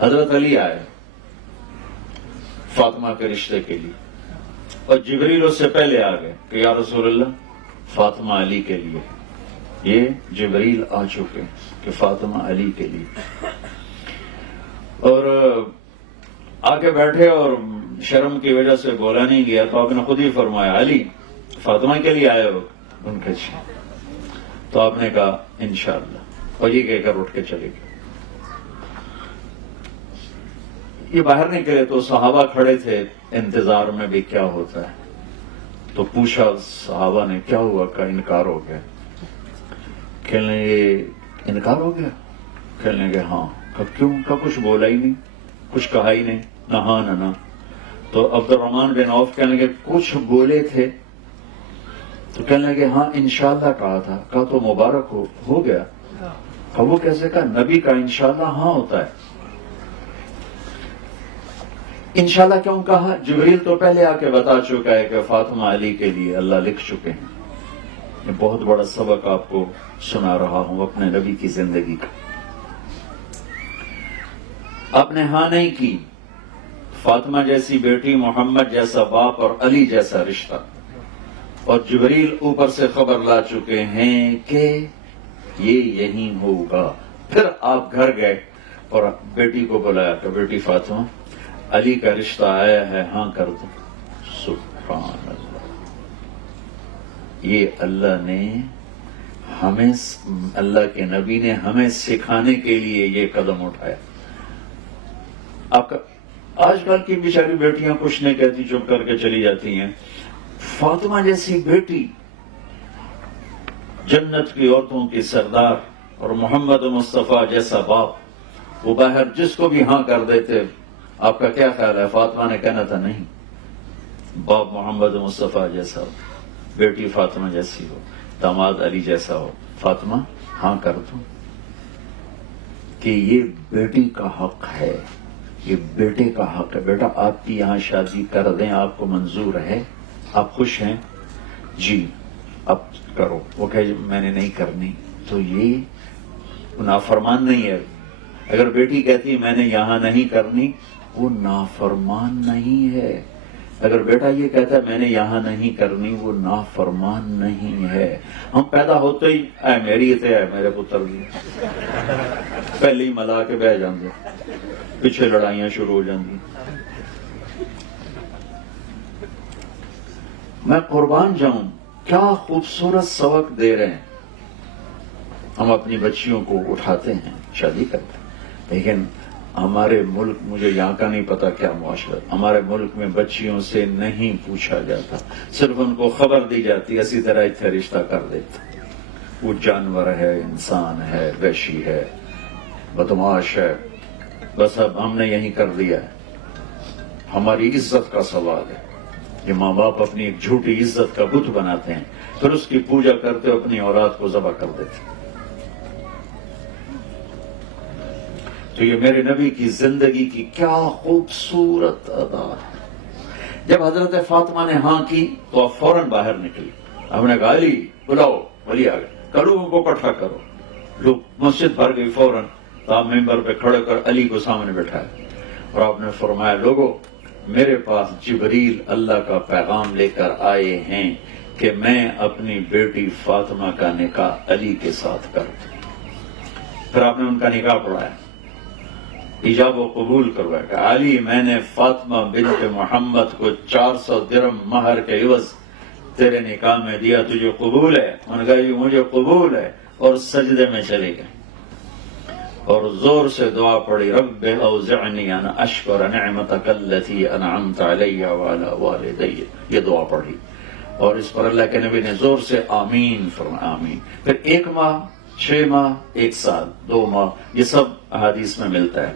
حضرت علی آئے فاطمہ کے رشتے کے لیے، اور جبریل اس سے پہلے آ گئے کہ یا رسول اللہ فاطمہ علی کے لیے. یہ جبریل آ چکے کہ فاطمہ علی کے لیے، اور آ کے بیٹھے اور شرم کی وجہ سے بولا نہیں گیا، تو آپ نے خود ہی فرمایا علی فاطمہ کے لیے آئے ہو؟ ان کے جی. تو آپ نے کہا انشاءاللہ، اور یہ کہہ کر اٹھ کے چلے گئے. یہ باہر نکلے تو صحابہ کھڑے تھے انتظار میں بھی کیا ہوتا ہے. تو پوچھا صحابہ نے کیا ہوا؟ کا انکار ہو گیا. کہنے لگے انکار ہو گیا؟ کہنے لگے ہاں. کیوں؟ کا کچھ بولا ہی نہیں، کچھ کہا ہی نہیں، نہ ہاں نہ. تو عبد الرحمن بن عوف کہنے لگے کچھ بولے تھے؟ تو کہنے لگے ہاں انشاءاللہ کہا تھا. کہا تو مبارک ہو گیا. کہا وہ کیسے؟ کہا نبی کا انشاءاللہ ہاں ہوتا ہے. انشاءاللہ کیوں کہا؟ جبریل تو پہلے آ کے بتا چکا ہے کہ فاطمہ علی کے لیے اللہ لکھ چکے ہیں. یہ بہت بڑا سبق آپ کو سنا رہا ہوں اپنے نبی کی زندگی کا. آپ نے ہاں نہیں کی. فاطمہ جیسی بیٹی، محمد جیسا باپ اور علی جیسا رشتہ، اور جبریل اوپر سے خبر لا چکے ہیں کہ یہ یہی ہوگا. پھر آپ گھر گئے اور بیٹی کو بلایا کہ بیٹی فاطمہ علی کا رشتہ آیا ہے، ہاں کر دو. سبحان اللہ. یہ اللہ نے ہمیں، اللہ کے نبی نے ہمیں سکھانے کے لیے یہ قدم اٹھایا. آپ کا آج کل کی بیچاری بیٹیاں کچھ نہیں کہتی، چپ کر کے چلی جاتی ہیں. فاطمہ جیسی بیٹی، جنت کی عورتوں کی سردار، اور محمد مصطفیٰ جیسا باپ، وہ باہر جس کو بھی ہاں کر دیتے. آپ کا کیا خیال ہے؟ فاطمہ نے کہنا تھا نہیں، باپ محمد مصطفیٰ جیسا ہو، بیٹی فاطمہ جیسی ہو، داماد علی جیسا ہو. فاطمہ ہاں کر دو کہ یہ بیٹی کا حق ہے، یہ بیٹے کا حق ہے. بیٹا آپ کی یہاں شادی کر دیں، آپ کو منظور ہے؟ آپ خوش ہیں؟ جی اب کرو. وہ کہے میں نے نہیں کرنی، تو یہ نافرمان نہیں ہے. اگر بیٹی کہتی میں نے یہاں نہیں کرنی، وہ نافرمان نہیں ہے. اگر بیٹا یہ کہتا ہے میں نے یہاں نہیں کرنی، وہ نافرمان نہیں ہے. ہم پیدا ہوتے ہی اے میری تے اے میرے پتر کی پہلے ہی ملا کے بہ جاندے، پیچھے لڑائیاں شروع ہو جاندی. میں قربان جاؤں، کیا خوبصورت سبق دے رہے ہیں. ہم اپنی بچیوں کو اٹھاتے ہیں، شادی کرتے ہیں، لیکن ہمارے ملک، مجھے یہاں کا نہیں پتا کیا معاشرہ، ہمارے ملک میں بچیوں سے نہیں پوچھا جاتا، صرف ان کو خبر دی جاتی، اسی طرح اتنے رشتہ کر دیتے. وہ جانور ہے، انسان ہے، وحشی ہے، بدماش ہے، بس اب ہم نے یہی کر دیا ہے. ہماری عزت کا سوال ہے. یہ ماں باپ اپنی ایک جھوٹی عزت کا بت بناتے ہیں، پھر اس کی پوجا کرتے اپنی اولاد کو ذبح کر دیتے. تو یہ میرے نبی کی زندگی کی کیا خوبصورت ادا ہے. جب حضرت فاطمہ نے ہاں کی تو آپ فوراً باہر نکلی. ہم نے کہا علی بلاؤ. علی آ گئے. لوگوں کو اکٹھا کرو. لوگ مسجد بھر گئی. فوراً آپ ممبر پہ کھڑے کر علی کو سامنے بٹھایا اور آپ نے فرمایا لوگوں میرے پاس جبریل اللہ کا پیغام لے کر آئے ہیں کہ میں اپنی بیٹی فاطمہ کا نکاح علی کے ساتھ کر دوں. پھر آپ نے ان کا نکاح پڑھایا، ایجاب و قبول کروایا کہ علی میں نے فاطمہ بنت محمد کو 400 درہم مہر کے عوض تیرے نکاح میں دیا، تجھے قبول ہے؟ انہوں نے کہا جی مجھے قبول ہے، اور سجدے میں چلے گئے اور زور سے دعا پڑھی رب اوزعنی ان اشکر نعمتک التی انعمت علی وعلی والدی. یہ دعا پڑھی اور اس پر اللہ کے نبی نے زور سے آمین فرمایا. آمین. پھر 1 ماہ، 6 ماہ، 1 سال، 2 ماہ، یہ سب احادیث میں ملتا ہے.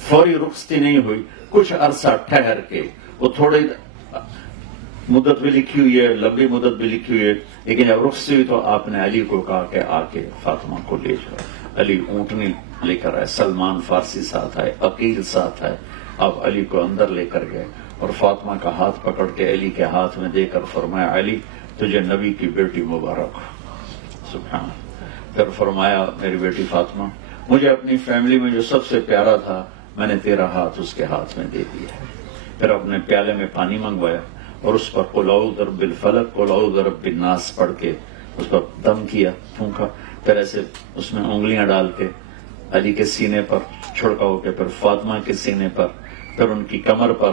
فوری رخصتی نہیں ہوئی، کچھ عرصہ ٹھہر کے. وہ تھوڑی مدت بھی لکھی ہوئی ہے، لمبی مدت بھی لکھی ہوئی ہے، لیکن جب رخصتی ہوئی تو آپ نے علی کو کہا کہ آ کے فاطمہ کو لے جاؤ. علی اونٹنی لے کر آئے، سلمان فارسی ساتھ آئے، عقیل ساتھ آئے. آپ علی کو اندر لے کر گئے اور فاطمہ کا ہاتھ پکڑ کے علی کے ہاتھ میں دے کر فرمایا علی تجھے نبی کی بیٹی مبارک. سبحان. پھر فرمایا میری بیٹی فاطمہ مجھے اپنی فیملی میں جو سب سے پیارا تھا میں نے تیرا ہاتھ اس کے ہاتھ میں دے دیا ہے. پھر اپنے پیالے میں پانی منگوایا اور اس پر قل اعوذ برب الفلق قل اعوذ برب الناس پڑھ کے اس پر دم کیا، پھونکا. پھر ایسے اس میں انگلیاں ڈال کے علی کے سینے پر چھڑکاؤ کے، پھر فاطمہ کے سینے پر، پھر ان کی کمر پر،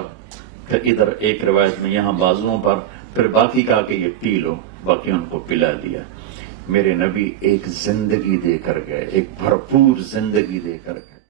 پھر ادھر ایک روایت میں یہاں بازوؤں پر، پھر باقی کہا کہ یہ پی لو، باقی ان کو پلا دیا. میرے نبی ایک زندگی دے کر گئے، ایک بھرپور زندگی دے کر گئے.